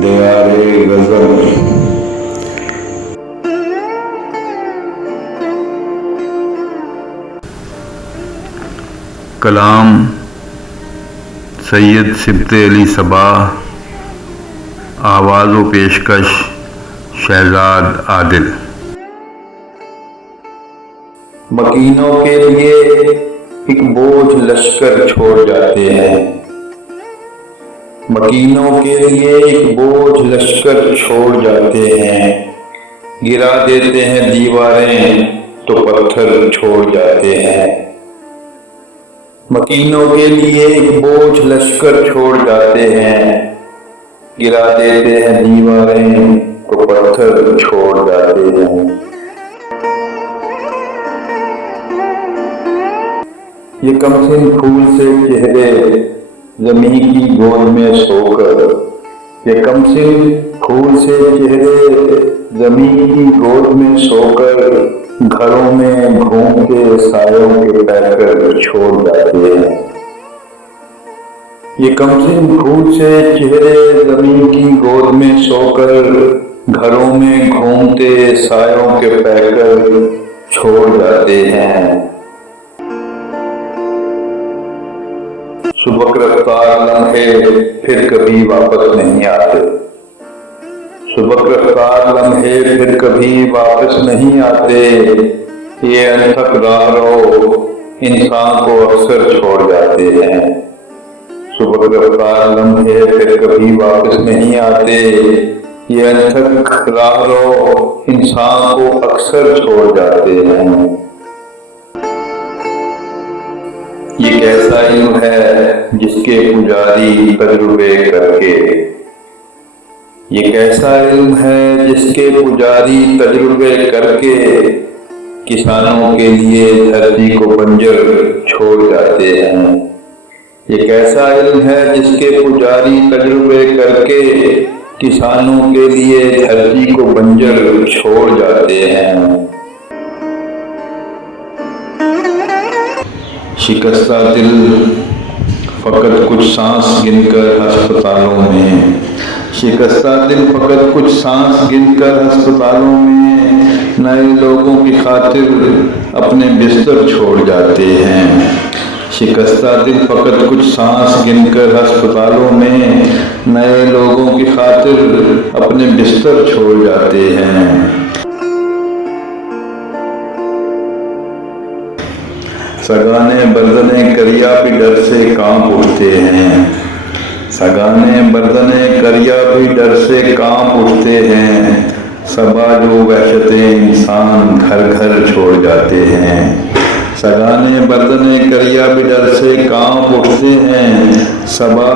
दयारे गजल। कलाम सैयद सिबते अली सबा, आवाज़ व पेशकश शहजाद आदिल। मकीनों के लिए एक बोझ लश्कर छोड़ जाते हैं, मकीनों के लिए एक बोझ लश्कर छोड़ जाते हैं। गिरा देते हैं दीवारें तो पत्थर छोड़ जाते हैं। मकीनों के लिए एक बोझ लश्कर छोड़ जाते हैं, गिरा देते हैं दीवारें तो पत्थर छोड़ जाते हैं। ये कमसिन फूल से चेहरे ज़मीं की गोद में सोकर, ये कमसिन फूल से चेहरे ज़मीं की गोद में सोकर, घरों में घूम के सायों के पैकर छोड़ जाते हैं। ये कमसिन फूल से चेहरे ज़मीं की गोद में सोकर, घरों में घूमते सायों के पैकर छोड़ जाते हैं। सुबह रफ्तार लम्हे फिर कभी वापस नहीं आते, सुबह रफ्तार लम्हे फिर कभी वापस नहीं आते। ये अनथक राहरो इंसान को अक्सर छोड़ जाते हैं। सुबह रफ्तार लम्हे फिर कभी वापस नहीं आते, ये अनथक राहरो इंसान को अक्सर छोड़ जाते हैं। ये कैसा इल्म है जिसके पुजारी तजुर्बे करके, ये कैसा इल्म है जिसके पुजारी तजुर्बे करके, किसानों के लिए धरती को बंजर छोड़ जाते हैं। ये कैसा इल्म है जिसके पुजारी तजुर्बे करके, किसानों के लिए धरती को बंजर छोड़ जाते हैं। शिकस्ता दिल फ़कत कुछ सांस गिनकर अस्पतालों में, शिकस्ता दिल फ़कत कुछ सांस गिनकर अस्पतालों में, नए लोगों की खातिर अपने बिस्तर छोड़ जाते हैं। शिकस्ता दिल फ़कत कुछ सांस गिनकर अस्पतालों में, नए लोगों की खातिर अपने बिस्तर छोड़ जाते हैं। सगाने बर्दने करिया भी डर से कांप उठते हैं, सगाने बर्दने करिया भी डर से कांप उठते हैं। सबा जो वहशतें इंसान घर घर छोड़ जाते हैं, सगाने बर्दने करिया भी डर से कांप उठते हैं। सबा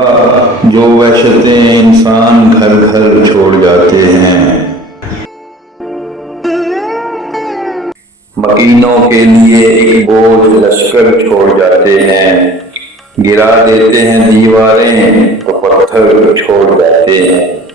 जो वहशतें इंसान घर घर छोड़ जाते हैं। मकीनों के लिए एक बोझ लश्कर छोड़ जाते हैं, गिरा देते हैं दीवारें तो पत्थर छोड़ जाते हैं।